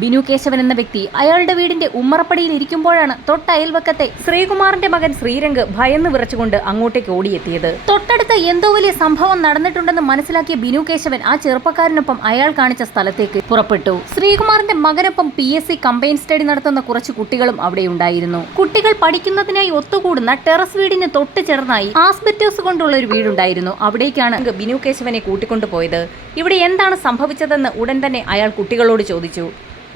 ബിനു കേശവൻ എന്ന വ്യക്തി അയാളുടെ വീടിന്റെ ഉമ്മറപ്പടിയിൽ ഇരിക്കുമ്പോഴാണ് തൊട്ടയൽവക്കത്തെ ശ്രീകുമാറിന്റെ മകൻ ശ്രീരംഗ് ഭയന്ന് വിറച്ചുകൊണ്ട് അങ്ങോട്ടേക്ക് ഓടിയെത്തിയത്. തൊട്ടടുത്ത് എന്തോ വലിയ സംഭവം നടന്നിട്ടുണ്ടെന്ന് മനസ്സിലാക്കിയ ബിനു കേശവൻ ആ ചെറുപ്പക്കാരനൊപ്പം അയാൾ കാണിച്ച സ്ഥലത്തേക്ക് പുറപ്പെട്ടു. ശ്രീകുമാറിന്റെ മകനൊപ്പം PSC കമ്പൈൻ സ്റ്റഡി നടത്തുന്ന കുറച്ച് കുട്ടികളും അവിടെ ഉണ്ടായിരുന്നു. കുട്ടികൾ പഠിക്കുന്നതിനായി ഒത്തുകൂടുന്ന ടെറസ് വീടിന് തൊട്ട് ചേർന്നായി ആസ്ബെറ്റോസ് കൊണ്ടുള്ള ഒരു വീടുണ്ടായിരുന്നു. അവിടേക്കാണ് ബിനു കേശവനെ കൂട്ടിക്കൊണ്ടുപോയത്. ഇവിടെ എന്താണ് സംഭവിച്ചതെന്ന് ഉടൻ തന്നെ അയാൾ കുട്ടികളോട് ചോദിച്ചു.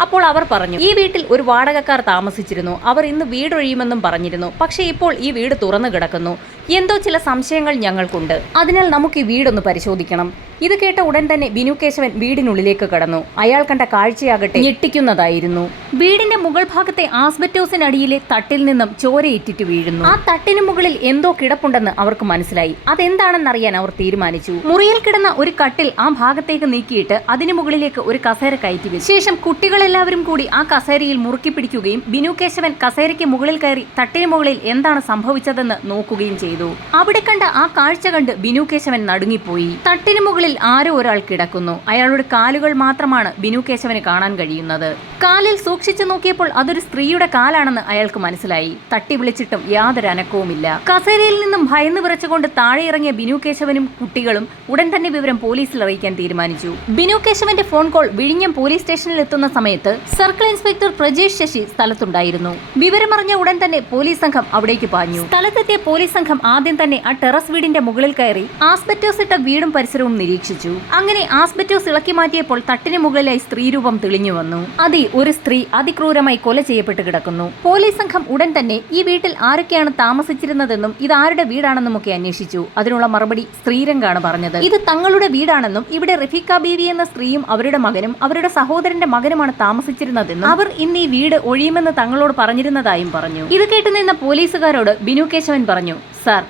അപ്പോൾ അവർ പറഞ്ഞു, ഈ വീട്ടിൽ ഒരു വാടകക്കാർ താമസിച്ചിരുന്നു. അവർ ഇന്ന് വീടൊഴിയുമെന്നും പറഞ്ഞിരുന്നു. പക്ഷേ ഇപ്പോൾ ഈ വീട് തുറന്നു കിടക്കുന്നു. എന്തോ ചില സംശയങ്ങൾ ഞങ്ങൾക്കുണ്ട്. അതിനാൽ നമുക്ക് ഈ വീടൊന്ന് പരിശോധിക്കണം. ഇത് കേട്ട ഉടൻ തന്നെ ബിനു കേശവൻ വീടിനുള്ളിലേക്ക് കടന്നു. അയാൾ കണ്ട കാഴ്ചയാകട്ടെ ഞെട്ടിക്കുന്നതായിരുന്നു. വീടിന്റെ മുകൾ ഭാഗത്തെ ആസ്ബെറ്റോസിനടിയിലെ തട്ടിൽ നിന്നും ചോരയിറ്റിട്ട് വീഴുന്നു. ആ തട്ടിന് മുകളിൽ എന്തോ കിടപ്പുണ്ടെന്ന് അവർക്ക് മനസ്സിലായി. അതെന്താണെന്നറിയാൻ അവർ തീരുമാനിച്ചു. മുറിയിൽ കിടന്ന ഒരു കട്ടിൽ ആ ഭാഗത്തേക്ക് നീക്കിയിട്ട് അതിനു മുകളിലേക്ക് ഒരു കസേര കയറ്റി വെച്ചു. ശേഷം കുട്ടികളെല്ലാവരും കൂടി ആ കസേരയിൽ മുറുക്കി പിടിക്കുകയും ബിനു കേശവൻ കസേരയ്ക്ക് മുകളിൽ കയറി തട്ടിന് മുകളിൽ എന്താണ് സംഭവിച്ചതെന്ന് നോക്കുകയും ചെയ്തു. അവിടെ കണ്ട ആ കാഴ്ച കണ്ട് ബിനു കേശവൻ നടുങ്ങിപ്പോയി. തട്ടിന് മുകളിൽ ആരോ ഒരാൾ കിടക്കുന്നു. അയാളുടെ കാലുകൾ മാത്രമാണ് ബിനു കേശവന് കാണാൻ കഴിയുന്നത്. കാലിൽ സൂക്ഷിച്ചു നോക്കിയപ്പോൾ അതൊരു സ്ത്രീയുടെ കാലാണെന്ന് അയാൾക്ക് മനസ്സിലായി. തട്ടി വിളിച്ചിട്ടും യാതൊരു അനക്കവുമില്ല. കസേരയിൽ നിന്നും ഭയന്ന് വിറച്ചുകൊണ്ട് താഴെ ഇറങ്ങിയ ബിനു കേശവനും കുട്ടികളും ഉടൻ തന്നെ വിവരം പോലീസിൽ അറിയിക്കാൻ തീരുമാനിച്ചു. ബിനു കേശവന്റെ ഫോൺ കോൾ വിഴിഞ്ഞം പോലീസ് സ്റ്റേഷനിൽ എത്തുന്ന സമയത്ത് സർക്കിൾ ഇൻസ്പെക്ടർ പ്രജേഷ് ശശി സ്ഥലത്തുണ്ടായിരുന്നു. വിവരമറിഞ്ഞ ഉടൻ തന്നെ പോലീസ് സംഘം അവിടേക്ക് പാഞ്ഞു. സ്ഥലത്തെത്തിയ പോലീസ് സംഘം ആദ്യം തന്നെ ആ ടെറസ് വീടിന്റെ മുകളിൽ കയറി ആസ്ബെറ്റോസ് ഇട്ട വീടും പരിസരവും നിരീക്ഷിച്ചു. അങ്ങനെ ആസ്ബെറ്റോസ് ഇളക്കി മാറ്റിയപ്പോൾ തട്ടിന് മുകളിലായി സ്ത്രീരൂപം തെളിഞ്ഞു വന്നു. അതെ, ഒരു സ്ത്രീ അതിക്രൂരമായി കൊല ചെയ്യപ്പെട്ട് കിടക്കുന്നു. പോലീസ് സംഘം ഉടൻ തന്നെ ഈ വീട്ടിൽ ആരൊക്കെയാണ് താമസിച്ചിരുന്നതെന്നും ഇത് ആരുടെ വീടാണെന്നും ഒക്കെ അന്വേഷിച്ചു. അതിനുള്ള മറുപടി ശ്രീരംഗാണ് പറഞ്ഞത്. ഇത് തങ്ങളുടെ വീടാണെന്നും ഇവിടെ റഫീഖ ബീവി എന്ന സ്ത്രീയും അവരുടെ മകനും അവരുടെ സഹോദരന്റെ മകനുമാണ് താമസിച്ചിരുന്നതെന്നും അവർ ഇന്ന് ഈ വീട് ഒഴിയുമെന്ന് തങ്ങളോട് പറഞ്ഞിരുന്നതായും പറഞ്ഞു. ഇത് കേട്ടുനിന്ന പോലീസുകാരോട് ബിനു കേശവൻ പറഞ്ഞു, സാർ,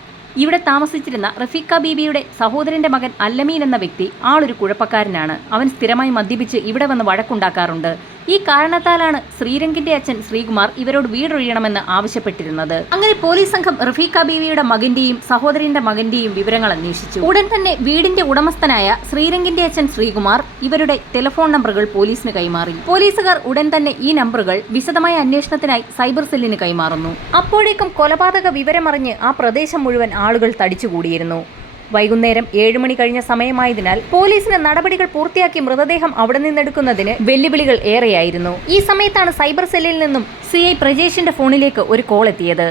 ഇവിടെ താമസിച്ചിരുന്ന റഫീഖ ബീബിയുടെ സഹോദരന്റെ മകൻ അല്ലമീൻ എന്ന വ്യക്തി ആളൊരു കുഴപ്പക്കാരനാണ്. അവൻ സ്ഥിരമായി മദ്യപിച്ച് ഇവിടെ വന്ന് വഴക്കുണ്ടാക്കാറുണ്ട്. ഈ കാരണത്താലാണ് ശ്രീരംഗിന്റെ അച്ഛൻ ശ്രീകുമാർ ഇവരോട് വീടൊഴിയണമെന്ന് ആവശ്യപ്പെട്ടിരുന്നത്. അങ്ങനെ പോലീസ് സംഘം റഫീഖ ബീവിയുടെ മകന്റെയും സഹോദരന്റെ മകന്റെയും വിവരങ്ങൾ അന്വേഷിച്ചു. ഉടൻ തന്നെ വീടിന്റെ ഉടമസ്ഥനായ ശ്രീരംഗിന്റെ അച്ഛൻ ശ്രീകുമാർ ഇവരുടെ ടെലിഫോൺ നമ്പറുകൾ പോലീസിന് കൈമാറി. പോലീസുകാർ ഉടൻ തന്നെ ഈ നമ്പറുകൾ വിശദമായ അന്വേഷണത്തിനായി സൈബർ സെല്ലിന് കൈമാറുന്നു. അപ്പോഴേക്കും കൊലപാതക വിവരമറിഞ്ഞ് ആ പ്രദേശം മുഴുവൻ ആളുകൾ തടിച്ചുകൂടിയിരുന്നു. വൈകുന്നേരം 7 മണി കഴിഞ്ഞ സമയമായതിനാൽ പോലീസിന് നടപടികൾ പൂർത്തിയാക്കി മൃതദേഹം അവിടെ നിന്നെടുക്കുന്നതിന് വെല്ലുവിളികൾ ഏറെയായിരുന്നു. ഈ സമയത്താണ് സൈബർ സെല്ലിൽ നിന്നും CI പ്രജേഷിന്റെ ഫോണിലേക്ക് ഒരു കോൾ എത്തിയത്.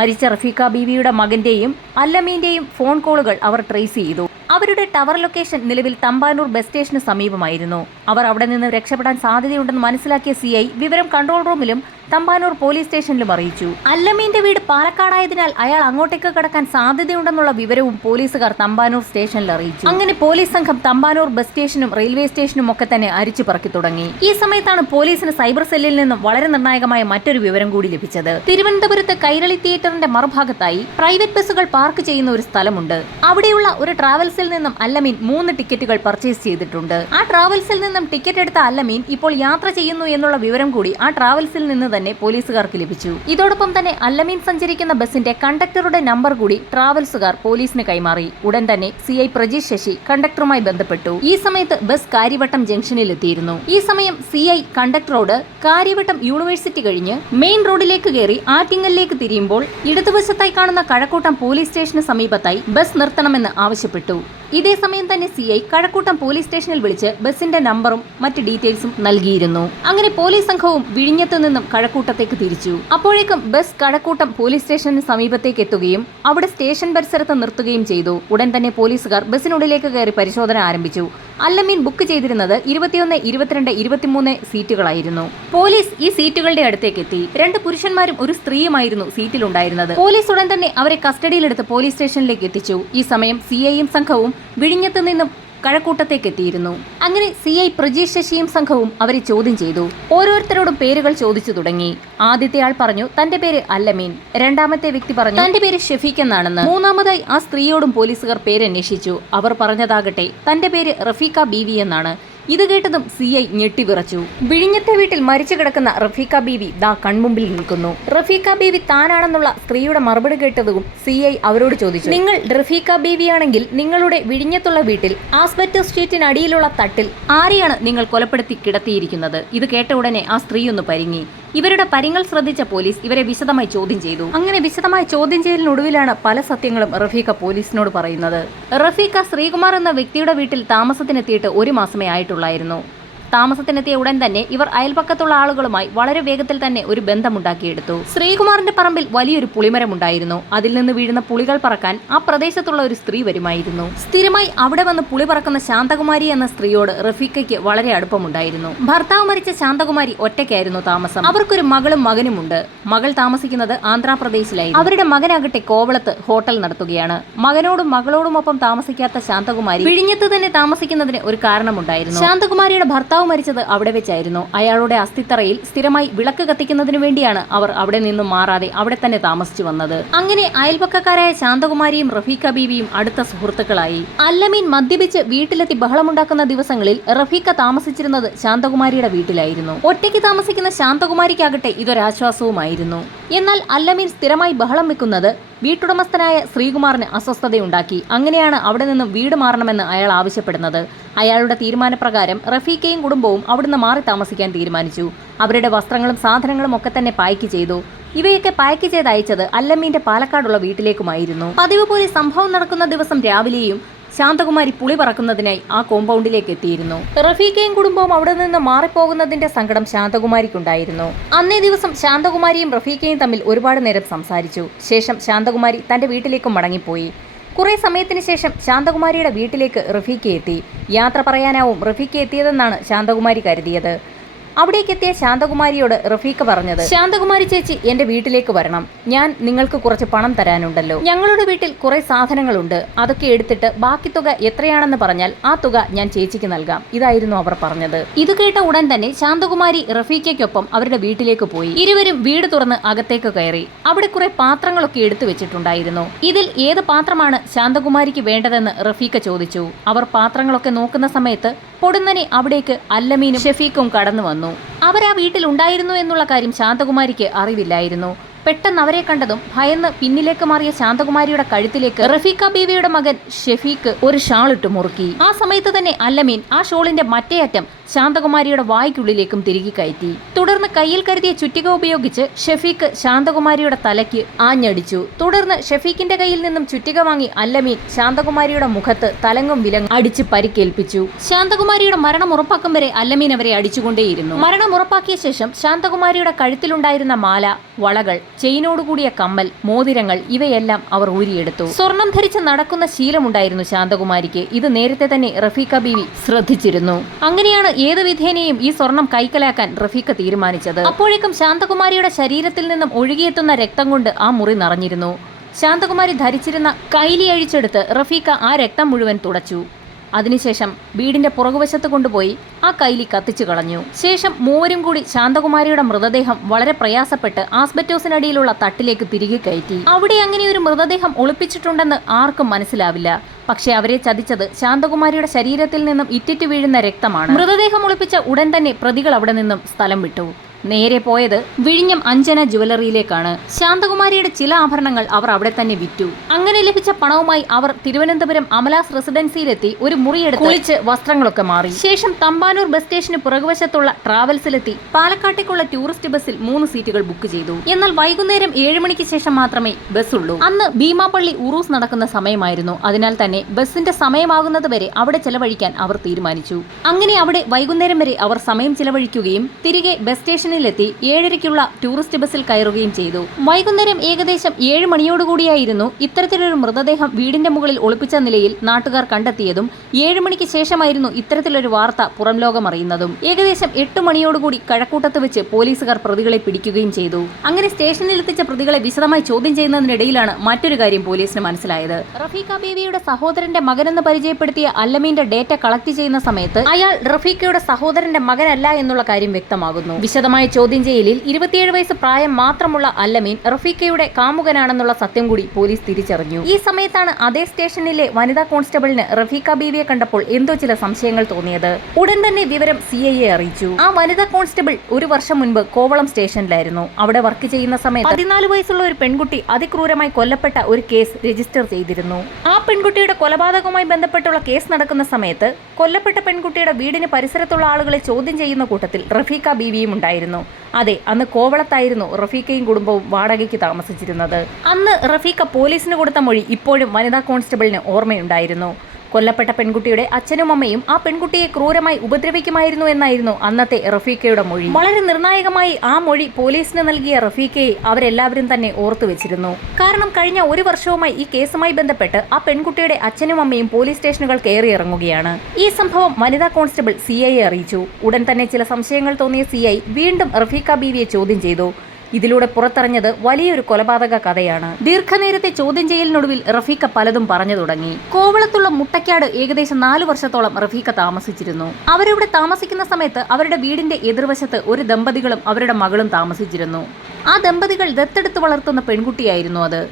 മരിച്ച റഫീഖ ബീവിയുടെ മകന്റെയും അല്ലമീന്റെയും ഫോൺ കോളുകൾ അവർ ട്രേസ് ചെയ്തു. അവരുടെ ടവർ ലൊക്കേഷൻ നിലവിൽ തമ്പാനൂർ ബസ് സ്റ്റേഷന് സമീപമായിരുന്നു. അവർ അവിടെ നിന്ന് രക്ഷപ്പെടാൻ സാധ്യതയുണ്ടെന്ന് മനസ്സിലാക്കിയ CI വിവരം കൺട്രോൾ റൂമിലും തമ്പാനൂർ പോലീസ് സ്റ്റേഷനിലും അറിയിച്ചു. അല്ലമീന്റെ വീട് പാലക്കാടായതിനാൽ അയാൾ അങ്ങോട്ടേക്ക് കടക്കാൻ സാധ്യതയുണ്ടെന്നുള്ള വിവരവും പോലീസുകാർ തമ്പാനൂർ സ്റ്റേഷനിൽ അറിയിച്ചു. അങ്ങനെ പോലീസ് സംഘം തമ്പാനൂർ ബസ് സ്റ്റേഷനും റെയിൽവേ സ്റ്റേഷനും ഒക്കെ തന്നെ അരിച്ചു പറക്കി തുടങ്ങി. ഈ സമയത്താണ് പോലീസിന് സൈബർ സെല്ലിൽ നിന്നും വളരെ നിർണായകമായ മറ്റൊരു വിവരം കൂടി ലഭിച്ചത്. തിരുവനന്തപുരത്ത് കൈരളി തിയേറ്ററിന്റെ മറുഭാഗത്തായി പ്രൈവറ്റ് ബസ്സുകൾ പാർക്ക് ചെയ്യുന്ന ഒരു സ്ഥലമുണ്ട്. അവിടെയുള്ള ഒരു ട്രാവൽസിൽ നിന്നും അല്ലമീൻ 3 ടിക്കറ്റുകൾ പർച്ചേസ് ചെയ്തിട്ടുണ്ട്. ആ ട്രാവൽസിൽ നിന്നും ടിക്കറ്റ് എടുത്ത അല്ലമീൻ ഇപ്പോൾ യാത്ര ചെയ്യുന്നു എന്നുള്ള വിവരം കൂടി ആ ട്രാവൽസിൽ നിന്ന് തന്നെ പോലീസുകാർക്ക് ലഭിച്ചു. ഇതോടൊപ്പം തന്നെ അല്ലമീൻ സഞ്ചരിക്കുന്ന ബസിന്റെ കണ്ടക്ടറുടെ നമ്പർ കൂടി ട്രാവൽസുകാർ പോലീസിന് കൈമാറി. ഉടൻ തന്നെ CI പ്രജീഷ് ശശി കണ്ടക്ടറുമായി ബന്ധപ്പെട്ടു. ഈ സമയത്ത് ബസ് കാര്യവട്ടം ജംഗ്ഷനിൽ എത്തിയിരുന്നു. ഈ സമയം CI കണ്ടക്ടറോട് കാര്യവട്ടം യൂണിവേഴ്സിറ്റി കഴിഞ്ഞ് മെയിൻ റോഡിലേക്ക് കയറി ആറ്റിങ്ങലിലേക്ക് തിരിയുമ്പോൾ ഇടതുവശത്തായി കാണുന്ന കഴക്കൂട്ടം പോലീസ് സ്റ്റേഷന് സമീപത്തായി ബസ് നിർത്തണമെന്ന് ആവശ്യപ്പെട്ടു. ഇതേ സമയം തന്നെ CI കഴക്കൂട്ടം പോലീസ് സ്റ്റേഷനിൽ വിളിച്ച് ബസിന്റെ നമ്പറും മറ്റ് ഡീറ്റെയിൽസും നൽകിയിരുന്നു. അങ്ങനെ പോലീസ് സംഘവും വിഴിഞ്ഞത്തു നിന്നും കഴക്കൂട്ടത്തേക്ക് തിരിച്ചു. അപ്പോഴേക്കും ബസ് കഴക്കൂട്ടം പോലീസ് സ്റ്റേഷന് സമീപത്തേക്ക് എത്തുകയും അവിടെ സ്റ്റേഷൻ പരിസരത്ത് നിർത്തുകയും ചെയ്തു. ഉടൻ തന്നെ പോലീസുകാർ ബസിനുള്ളിലേക്ക് കയറി പരിശോധന ആരംഭിച്ചു. അല്ലമീൻ ബുക്ക് ചെയ്തിരുന്നത് 21, 22, 23 സീറ്റുകളായിരുന്നു. പോലീസ് ഈ സീറ്റുകളുടെ അടുത്തേക്ക് എത്തി. 2 പുരുഷന്മാരും ഒരു സ്ത്രീയുമായിരുന്നു സീറ്റിലുണ്ടായിരുന്നത്. പോലീസ് ഉടൻ തന്നെ അവരെ കസ്റ്റഡിയിലെടുത്ത് പോലീസ് സ്റ്റേഷനിലേക്ക് എത്തിച്ചു. ഈ സമയം CIയും സംഘവും വിഴിഞ്ഞത്ത് നിന്നും കഴക്കൂട്ടത്തേക്ക് എത്തിയിരുന്നു. അങ്ങനെ CI പ്രജീഷ് ശശിയും സംഘവും അവരെ ചോദ്യം ചെയ്തു. ഓരോരുത്തരോടും പേരുകൾ ചോദിച്ചു തുടങ്ങി. ആദ്യത്തെ ആൾ പറഞ്ഞു തന്റെ പേര് അല്ലമീൻ. രണ്ടാമത്തെ വ്യക്തി പറഞ്ഞു തന്റെ പേര് ഷെഫീഖ് എന്നാണെന്ന്. മൂന്നാമതായി ആ സ്ത്രീയോടും പോലീസുകാർ പേരന്വേഷിച്ചു. അവർ പറഞ്ഞതാകട്ടെ തന്റെ പേര് റഫീഖ ബീവി എന്നാണ്. ഇത് കേട്ടതും CI ഞെട്ടിവിറച്ചു. വിഴിഞ്ഞത്തെ വീട്ടിൽ മരിച്ചു കിടക്കുന്ന റഫീഖ ബീവി ദാ കൺമുമ്പിൽ നിൽക്കുന്നു. റഫീഖ ബീവി താനാണെന്നുള്ള സ്ത്രീയുടെ മറുപടി കേട്ടതും CI അവരോട് ചോദിച്ചു, നിങ്ങൾ റഫീഖ ബീവിയാണെങ്കിൽ നിങ്ങളുടെ വിഴിഞ്ഞത്തുള്ള വീട്ടിൽ ആസ്ബറ്റോസ് ഷീറ്റിനടിയിലുള്ള തട്ടിൽ ആരെയാണ് നിങ്ങൾ കൊലപ്പെടുത്തി കിടത്തിയിരിക്കുന്നത്? ഇത് കേട്ട ഉടനെ ആ സ്ത്രീ ഒന്ന് പരിങ്ങി. ഇവരുടെ പരിങ്ങൾ ശ്രദ്ധിച്ച പോലീസ് ഇവരെ വിശദമായി ചോദ്യം ചെയ്തു. അങ്ങനെ വിശദമായ ചോദ്യം ചെയ്യലിനൊടുവിലാണ് പല സത്യങ്ങളും റഫീഖ പോലീസിനോട് പറയുന്നത്. റഫീഖ ശ്രീകുമാർ എന്ന വ്യക്തിയുടെ വീട്ടിൽ താമസത്തിനെത്തിയിട്ട് 1 മാസമേ ആയിട്ടുള്ളായിരുന്നു. താമസത്തിനെത്തിയ ഉടൻ തന്നെ ഇവർ അയൽപക്കത്തുള്ള ആളുകളുമായി വളരെ വേഗത്തിൽ തന്നെ ഒരു ബന്ധമുണ്ടാക്കിയെടുത്തു. ശ്രീകുമാറിന്റെ പറമ്പിൽ വലിയൊരു പുളിമരമുണ്ടായിരുന്നു. അതിൽ നിന്ന് വീഴുന്ന പുളികൾ പറക്കാൻ ആ പ്രദേശത്തുള്ള ഒരു സ്ത്രീ വരുമായിരുന്നു. സ്ഥിരമായി അവിടെ വന്ന് പുളി പറക്കുന്ന ശാന്തകുമാരി എന്ന സ്ത്രീയോട് റഫീഖയ്ക്ക് വളരെ അടുപ്പമുണ്ടായിരുന്നു. ഭർത്താവ് മരിച്ച ശാന്തകുമാരി ഒറ്റയ്ക്കായിരുന്നു താമസം. അവർക്കൊരു മകളും മകനുമുണ്ട്. മകൾ താമസിക്കുന്നത് ആന്ധ്രാപ്രദേശിലായിരുന്നു. അവരുടെ മകനാകട്ടെ കോവളത്ത് ഹോട്ടൽ നടത്തുകയാണ്. മകനോടും മകളോടുമൊപ്പം താമസിക്കാത്ത ശാന്തകുമാരി വിഴിഞ്ഞത്ത് തന്നെ താമസിക്കുന്നതിന് ഒരു കാരണമുണ്ടായിരുന്നു. ശാന്തകുമാരിയുടെ ഭർത്താവ് മരിച്ചത് അവിടെ വെച്ചായിരുന്നു. അയാളുടെ അസ്ഥിത്തറയിൽ സ്ഥിരമായി വിളക്ക് കത്തിക്കുന്നതിനു വേണ്ടിയാണ് അവർ അവിടെ നിന്നും മാറാതെ അവിടെ തന്നെ താമസിച്ചു വന്നത്. അങ്ങനെ അയൽപക്കക്കാരായ ശാന്തകുമാരിയും റഫീഖ ബീവിയും അടുത്ത സുഹൃത്തുക്കളായി. അല്ലമീൻ മദ്യപിച്ച് വീട്ടിലെത്തി ബഹളമുണ്ടാക്കുന്ന ദിവസങ്ങളിൽ റഫീഖ താമസിച്ചിരുന്നത് ശാന്തകുമാരിയുടെ വീട്ടിലായിരുന്നു. ഒറ്റയ്ക്ക് താമസിക്കുന്ന ശാന്തകുമാരിക്കാകട്ടെ ഇതൊരാശ്വാസവുമായിരുന്നു. എന്നാൽ അല്ലമീൻ സ്ഥിരമായി ബഹളം വെക്കുന്നത് വീട്ടുടമസ്ഥനായ ശ്രീകുമാറിന് അസ്വസ്ഥതയുണ്ടാക്കി. അങ്ങനെയാണ് അവിടെ നിന്നും വീട് മാറണമെന്ന് അയാൾ ആവശ്യപ്പെടുന്നത്. അയാളുടെ തീരുമാനപ്രകാരം റഫീഖയും കുടുംബവും അവിടുന്ന് മാറി താമസിക്കാൻ തീരുമാനിച്ചു. അവരുടെ വസ്ത്രങ്ങളും സാധനങ്ങളും ഒക്കെ തന്നെ പായ്ക്ക് ചെയ്തു. ഇവയൊക്കെ പായ്ക്ക് ചെയ്ത് അയച്ചത് അല്ലമ്മീന്റെ പാലക്കാടുള്ള വീട്ടിലേക്കുമായിരുന്നു. പതിവ് പോലെ സംഭവം നടക്കുന്ന ദിവസം രാവിലെയും ശാന്തകുമാരി പുളി പറക്കുന്നതിനായി ആ കോമ്പൗണ്ടിലേക്ക് എത്തിയിരുന്നു. റഫീഖയും കുടുംബവും അവിടെ നിന്ന് മാറിപ്പോകുന്നതിന്റെ സങ്കടം ശാന്തകുമാരിക്കുണ്ടായിരുന്നു. അന്നേ ദിവസം ശാന്തകുമാരിയും റഫീഖയും തമ്മിൽ ഒരുപാട് നേരം സംസാരിച്ചു. ശേഷം ശാന്തകുമാരി തന്റെ വീട്ടിലേക്കും മടങ്ങിപ്പോയി. കുറെ സമയത്തിന് ശേഷം ശാന്തകുമാരിയുടെ വീട്ടിലേക്ക് റഫീഖ എത്തി. യാത്ര പറയാനാവും റഫീഖ എത്തിയതെന്നാണ് ശാന്തകുമാരി കരുതിയത്. അവിടേക്കെത്തിയ ശാന്തകുമാരിയോട് റഫീഖ പറഞ്ഞത്, ശാന്തകുമാരി ചേച്ചി എന്റെ വീട്ടിലേക്ക് വരണം. ഞാൻ നിങ്ങൾക്ക് കുറച്ച് പണം തരാനുണ്ടല്ലോ. ഞങ്ങളുടെ വീട്ടിൽ കുറെ സാധനങ്ങളുണ്ട്. അതൊക്കെ എടുത്തിട്ട് ബാക്കി തുക എത്രയാണെന്ന് പറഞ്ഞാൽ ആ തുക ഞാൻ ചേച്ചിക്ക് നൽകാം. ഇതായിരുന്നു അവർ പറഞ്ഞത്. ഇത് കേട്ട ഉടൻ തന്നെ ശാന്തകുമാരി റഫീഖയ്ക്കൊപ്പം അവരുടെ വീട്ടിലേക്ക് പോയി. ഇരുവരും വീട് തുറന്ന് അകത്തേക്ക് കയറി. അവിടെ കുറെ പാത്രങ്ങളൊക്കെ എടുത്തു വെച്ചിട്ടുണ്ടായിരുന്നു. ഇതിൽ ഏത് പാത്രമാണ് ശാന്തകുമാരിക്ക് വേണ്ടതെന്ന് റഫീഖ ചോദിച്ചു. അവർ പാത്രങ്ങളൊക്കെ നോക്കുന്ന സമയത്ത് പൊടുന്നനെ അവിടേക്ക് അല്ലമീനും ഷെഫീഖും കടന്നു വന്നു. അവർ ആ വീട്ടിൽ ഉണ്ടായിരുന്നു എന്നുള്ള കാര്യം ശാന്തകുമാരിക്ക് അറിവില്ലായിരുന്നു. പെട്ടെന്ന് അവരെ കണ്ടതും ഭയന്ന് പിന്നിലേക്ക് മാറിയ ശാന്തകുമാരിയുടെ കഴുത്തിലേക്ക് റഫീഖ ബീവിയുടെ മകൻ ഷെഫീഖ് ഒരു ഷാൾ ഇട്ട് മുറുക്കി. ആ സമയത്ത് തന്നെ അല്ലമീൻ ആ ഷോളിന്റെ മറ്റേ അറ്റം ശാന്തകുമാരിയുടെ വായ്ക്കുള്ളിലേക്കും തിരികെ കയറ്റി. തുടർന്ന് കയ്യിൽ കരുതിയ ചുറ്റിക ഉപയോഗിച്ച് ഷെഫീഖ് ശാന്തകുമാരിയുടെ തലയ്ക്ക് ആഞ്ഞടിച്ചു. തുടർന്ന് ഷെഫീഖിന്റെ കയ്യിൽ നിന്നും ചുറ്റിക വാങ്ങി അല്ലമീൻ ശാന്തകുമാരിയുടെ മുഖത്ത് തലങ്ങും വിലങ്ങും അടിച്ച് പരിക്കേൽപ്പിച്ചു. ശാന്തകുമാരിയുടെ മരണം ഉറപ്പാക്കും വരെ അല്ലമീൻ അവരെ അടിച്ചുകൊണ്ടേയിരുന്നു. മരണം ഉറപ്പാക്കിയ ശേഷം ശാന്തകുമാരിയുടെ കഴുത്തിലുണ്ടായിരുന്ന മാല, വളകൾ, ചെയിനോടുകൂടിയ കമ്മൽ, മോതിരങ്ങൾ ഇവയെല്ലാം അവർ ഊരിയെടുത്തു. സ്വർണം ധരിച്ച് നടക്കുന്ന ശീലമുണ്ടായിരുന്നു ശാന്തകുമാരിക്ക്. ഇത് നേരത്തെ തന്നെ റഫീഖ ബീവി ശ്രദ്ധിച്ചിരുന്നു. അങ്ങനെയാണ് ഏത് വിധേനയും ഈ സ്വർണം കൈക്കലാക്കാൻ റഫീഖ തീരുമാനിച്ചത്. അപ്പോഴേക്കും ശാന്തകുമാരിയുടെ ശരീരത്തിൽ നിന്നും ഒഴുകിയെത്തുന്ന രക്തം കൊണ്ട് ആ മുറി നിറഞ്ഞിരുന്നു. ശാന്തകുമാരി ധരിച്ചിരുന്ന കൈലി അഴിച്ചെടുത്ത് റഫീഖ ആ രക്തം മുഴുവൻ തുടച്ചു. അതിനുശേഷം വീടിന്റെ പുറകുവശത്ത് കൊണ്ടുപോയി ആ കൈലി കത്തിച്ചു കളഞ്ഞു. ശേഷം മൂവരും കൂടി ശാന്തകുമാരിയുടെ മൃതദേഹം വളരെ പ്രയാസപ്പെട്ട് ആസ്ബറ്റോസിനടിയിലുള്ള തട്ടിലേക്ക് തിരികെ കയറ്റി. അവിടെ അങ്ങനെ ഒരു മൃതദേഹം ഒളിപ്പിച്ചിട്ടുണ്ടെന്ന് ആർക്കും മനസ്സിലാവില്ല. പക്ഷെ അവരെ ചതിച്ചത് ശാന്തകുമാരിയുടെ ശരീരത്തിൽ നിന്നും ഇറ്റിറ്റ് വീഴുന്ന രക്തമാണ്. മൃതദേഹം ഒളിപ്പിച്ച ഉടൻ തന്നെ പ്രതികൾ അവിടെ നിന്നും സ്ഥലം വിട്ടു. നേരെ പോയത് വിഴിഞ്ഞം അഞ്ജന ജുവലറിയിലേക്കാണ്. ശാന്തകുമാരിയുടെ ചില ആഭരണങ്ങൾ അവർ അവിടെ തന്നെ വിറ്റു. അങ്ങനെ ലഭിച്ച പണവുമായി അവർ തിരുവനന്തപുരം അമലാസ് റെസിഡൻസിയിലെത്തി ഒരു മുറിയെടുത്ത് കുളിച്ച് വസ്ത്രങ്ങളൊക്കെ മാറി. ശേഷം തമ്പാനൂർ ബസ് സ്റ്റേഷന് പുറകുവശത്തുള്ള ട്രാവൽസിലെത്തി പാലക്കാട്ടേക്കുള്ള ടൂറിസ്റ്റ് ബസ്സിൽ 3 സീറ്റുകൾ ബുക്ക് ചെയ്തു. എന്നാൽ വൈകുന്നേരം 7 മണിക്ക് ശേഷം മാത്രമേ ബസ് ഉള്ളൂ. അന്ന് ഭീമാപള്ളി ഉറൂസ് നടക്കുന്ന സമയമായിരുന്നു. അതിനാൽ തന്നെ ബസിന്റെ സമയമാകുന്നത് വരെ അവിടെ ചെലവഴിക്കാൻ അവർ തീരുമാനിച്ചു. അങ്ങനെ അവിടെ വൈകുന്നേരം വരെ അവർ സമയം ചിലവഴിക്കുകയും തിരികെ ബസ് സ്റ്റേഷൻ െത്തി 7:30ക്കുള്ള ടൂറിസ്റ്റ് ബസ്സിൽ കയറുകയും ചെയ്തു. വൈകുന്നേരം ഏകദേശം 7 മണിയോടുകൂടിയായിരുന്നു ഇത്തരത്തിലൊരു മൃതദേഹം വീടിന്റെ മുകളിൽ ഒളിപ്പിച്ച നിലയിൽ നാട്ടുകാർ കണ്ടെത്തിയതും 7 മണിക്ക് ശേഷമായിരുന്നു ഇത്തരത്തിലൊരു വാർത്ത പുറം ലോകം അറിയുന്നതും. ഏകദേശം 8 മണിയോടുകൂടി കഴക്കൂട്ടത്ത് വെച്ച് പോലീസുകാർ പ്രതികളെ പിടിക്കുകയും ചെയ്തു. അങ്ങനെ സ്റ്റേഷനിൽ എത്തിച്ച പ്രതികളെ വിശദമായി ചോദ്യം ചെയ്യുന്നതിനിടയിലാണ് മറ്റൊരു കാര്യം പോലീസിന് മനസ്സിലായത്. റഫീഖ ബീവിയുടെ സഹോദരന്റെ മകനെന്ന് പരിചയപ്പെടുത്തിയ അല്ലമീന്റെ ഡേറ്റ കളക്ട് ചെയ്യുന്ന സമയത്ത് അയാൾ റഫീഖയുടെ സഹോദരന്റെ മകനല്ല എന്നുള്ള കാര്യം വ്യക്തമാകുന്നു. വിശദമായി വിശദമായ ചോദ്യം ചെയ്യലിൽ 27 വയസ്സ് പ്രായം മാത്രമുള്ള അല്ലമീൻ റഫീഖയുടെ കാമുകനാണെന്നുള്ള സത്യം കൂടി പോലീസ് തിരിച്ചറിഞ്ഞു. ഈ സമയത്താണ് അതേ സ്റ്റേഷനിലെ വനിതാ കോൺസ്റ്റബിളിന് റഫീഖ ബീവിയെ കണ്ടപ്പോൾ എന്തോ ചില സംശയങ്ങൾ തോന്നിയത്. ഉടൻ തന്നെ വിവരം CIയെ അറിയിച്ചു. ആ വനിതാ കോൺസ്റ്റബിൾ ഒരു വർഷം മുൻപ് കോവളം സ്റ്റേഷനിലായിരുന്നു. അവിടെ വർക്ക് ചെയ്യുന്ന സമയത്ത് 14 വയസ്സുള്ള ഒരു പെൺകുട്ടി അതിക്രൂരമായി കൊല്ലപ്പെട്ട ഒരു കേസ് രജിസ്റ്റർ ചെയ്തിരുന്നു. ആ പെൺകുട്ടിയുടെ കൊലപാതകവുമായി ബന്ധപ്പെട്ടുള്ള കേസ് നടക്കുന്ന സമയത്ത് കൊല്ലപ്പെട്ട പെൺകുട്ടിയുടെ വീടിന് പരിസരത്തുള്ള ആളുകളെ ചോദ്യം ചെയ്യുന്ന കൂട്ടത്തിൽ റഫീഖ ബീവിയും ഉണ്ടായിരുന്നു. അതെ, അന്ന് കോവളത്തായിരുന്നു റഫീഖയും കുടുംബവും വാടകയ്ക്ക് താമസിച്ചിരുന്നത്. അന്ന് റഫീഖ പോലീസിന് കൊടുത്ത മൊഴി ഇപ്പോഴും വനിതാ കോൺസ്റ്റബിളിന് ഓർമ്മയുണ്ടായിരുന്നു. കൊല്ലപ്പെട്ട പെൺകുട്ടിയുടെ അച്ഛനും അമ്മയും ആ പെൺകുട്ടിയെ ക്രൂരമായി ഉപദ്രവിക്കുമായിരുന്നു എന്നായിരുന്നു അന്നത്തെ റഫീഖയുടെ മൊഴി. വളരെ നിർണായകമായി ആ മൊഴി പോലീസിന് നൽകിയ റഫീഖയെ അവരെല്ലാവരും തന്നെ ഓർത്തു വെച്ചിരുന്നു. കാരണം കഴിഞ്ഞ ഒരു വർഷവുമായി ഈ കേസുമായി ബന്ധപ്പെട്ട് ആ പെൺകുട്ടിയുടെ അച്ഛനും അമ്മയും പോലീസ് സ്റ്റേഷനുകൾ കയറിയിറങ്ങുകയാണ്. ഈ സംഭവം വനിതാ കോൺസ്റ്റബിൾ CIയെ അറിയിച്ചു. ഉടൻ തന്നെ ചില സംശയങ്ങൾ തോന്നിയ CI വീണ്ടും റഫീഖ ബീവിയെ ചോദ്യം ചെയ്തു. ഇതിലൂടെ പുറത്തറിഞ്ഞത് വലിയൊരു കൊലപാതക കഥയാണ്. ദീർഘനേരത്തെ ചോദ്യം ചെയ്യലിനൊടുവിൽ റഫീഖ പലതും പറഞ്ഞു തുടങ്ങി. കോവളത്തുള്ള മുട്ടയ്ക്കാട് ഏകദേശം 4 വർഷത്തോളം റഫീഖ താമസിച്ചിരുന്നു. അവരിവിടെ താമസിക്കുന്ന സമയത്ത് അവരുടെ വീടിന്റെ എതിർവശത്ത് ഒരു ദമ്പതികളും അവരുടെ മകളും താമസിച്ചിരുന്നു. ആ ദമ്പതികൾ ദത്തെടുത്ത് വളർത്തുന്ന പെൺകുട്ടിയായിരുന്നു അത്.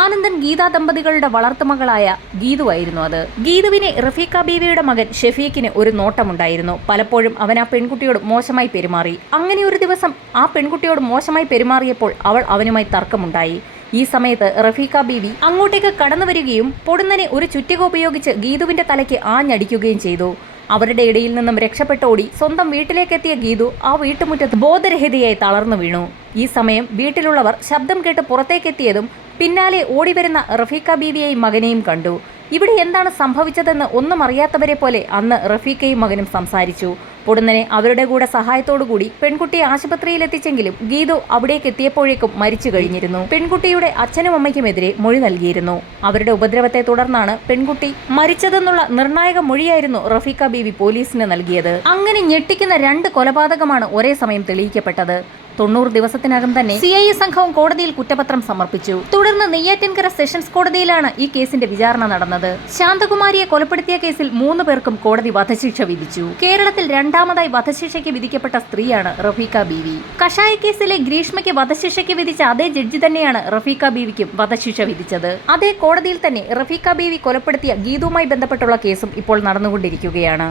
ആനന്ദൻ ഗീത ദമ്പതികളുടെ വളർത്തുമകളായ ഗീതുവായിരുന്നു അത്. ഗീതുവിനെ റഫീഖ ബീവിയുടെ മകൻ ഷെഫീഖിന് ഒരു നോട്ടമുണ്ടായിരുന്നു. പലപ്പോഴും അവൻ ആ പെൺകുട്ടിയോട് മോശമായി പെരുമാറി. അങ്ങനെ ഒരു ദിവസം ആ പെൺകുട്ടിയോട് മോശമായി പെരുമാറിയപ്പോൾ അവനുമായി തർക്കമുണ്ടായി. ഈ സമയത്ത് റഫീഖ ബീവി അങ്ങോട്ടേക്ക് കടന്നു വരികയും പൊടുന്നനെ ഒരു ചുറ്റിക ഉപയോഗിച്ച് ഗീതുവിന്റെ തലയ്ക്ക് ആഞ്ഞടിക്കുകയും ചെയ്തു. അവരുടെ ഇടയിൽ നിന്നും രക്ഷപ്പെട്ടോടി സ്വന്തം വീട്ടിലേക്കെത്തിയ ഗീതു ആ വീട്ടുമുറ്റത്ത് ബോധരഹിതയായി തളർന്നു വീണു. ഈ സമയം വീട്ടിലുള്ളവർ ശബ്ദം കേട്ട് പുറത്തേക്കെത്തിയതും പിന്നാലെ ഓടിവരുന്ന റഫീഖ ബീവിയെയും മകനെയും കണ്ടു. ഇവിടെ എന്താണ് സംഭവിച്ചതെന്ന് ഒന്നും അറിയാത്തവരെ പോലെ അന്ന് റഫീഖയും മകനും സംസാരിച്ചു. പൊടുന്നനെ അവരുടെ കൂടെ സഹായത്തോടുകൂടി പെൺകുട്ടിയെ ആശുപത്രിയിൽ എത്തിച്ചെങ്കിലും ഗീതു അവിടേക്ക് എത്തിയപ്പോഴേക്കും മരിച്ചു കഴിഞ്ഞിരുന്നു. പെൺകുട്ടിയുടെ അച്ഛനും അമ്മയ്ക്കുമെതിരെ മൊഴി നൽകിയിരുന്നു. അവരുടെ ഉപദ്രവത്തെ തുടർന്നാണ് പെൺകുട്ടി മരിച്ചതെന്നുള്ള നിർണായക മൊഴിയായിരുന്നു റഫീഖ ബീവി പോലീസിന് നൽകിയത്. അങ്ങനെ ഞെട്ടിക്കുന്ന 2 കൊലപാതകമാണ് ഒരേ സമയം തെളിയിക്കപ്പെട്ടത്. 90 ദിവസത്തിനകം തന്നെ CI സംഘവും കോടതിയിൽ കുറ്റപത്രം സമർപ്പിച്ചു. തുടർന്ന് നെയ്യാറ്റിൻകര സെഷൻസ് കോടതിയിലാണ് ഈ കേസിന്റെ വിചാരണ നടന്നത്. ശാന്തകുമാരിയെ കൊലപ്പെടുത്തിയ കേസിൽ 3 പേർക്കും കോടതി വധശിക്ഷ വിധിച്ചു. കേരളത്തിൽ രണ്ടാമതായി വധശിക്ഷയ്ക്ക് വിധിക്കപ്പെട്ട സ്ത്രീയാണ് റഫീഖ ബീവി. കഷായ കേസിലെ ഗ്രീഷ്മയ്ക്ക് വധശിക്ഷയ്ക്ക് വിധിച്ച അതേ ജഡ്ജി തന്നെയാണ് റഫീഖ ബീവിക്കും വധശിക്ഷ വിധിച്ചത്. അതേ കോടതിയിൽ തന്നെ റഫീഖ ബീവി കൊലപ്പെടുത്തിയ ഗീതുവുമായി ബന്ധപ്പെട്ടുള്ള കേസും ഇപ്പോൾ നടന്നുകൊണ്ടിരിക്കുകയാണ്.